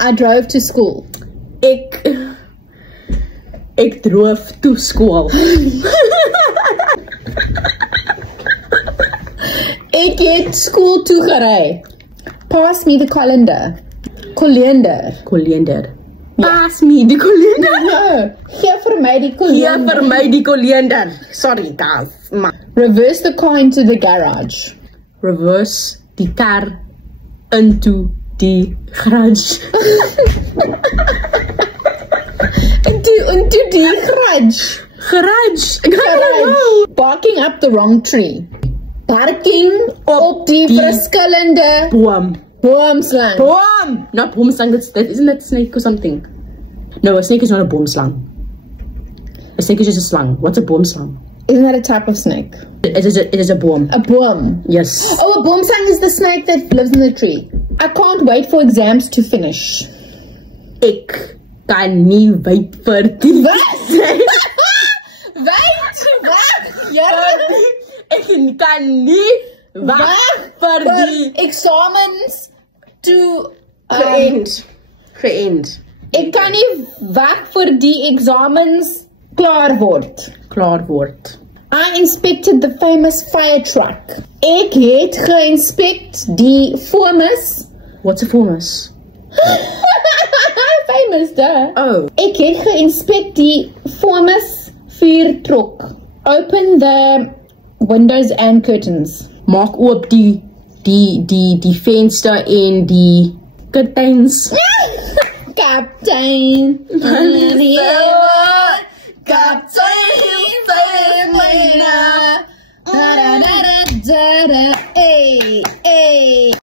I drove to school. Ek droof toe skool. Ek het school toe gery. Pass me the colander. Colander. Pass me die kolender. No, gee vir my die Gee colander. vir my die kolender. Sorry, guys. Maar Reverse the car into the garage. reverse die kar into die garage. Into die garage. Garage. Barking up the wrong tree. Barking op die die verskillende Boom. boomslang. Boom! Not boomslang, isn't that snake or something? No, a snake is not a boomslang. A snake is just a slang. What's a boomslang? Isn't that a type of snake? It is a boom. A boom. Yes. Oh, a boomslang is the snake that lives in the tree. I can't wait for exams to finish. Ek kan nie wait vir die Wat? Ek kan nie wag vir die examens to geënd. ek kan nie wag vir die examens klaar word. I inspected the famous fire truck. Ek het geinspect die famous What's a famous? famous duh. Oh. Ek het geinspect die famous vuurtrok. Open the windows and curtains. Maak oop die venster en die curtains. Captain. Captain.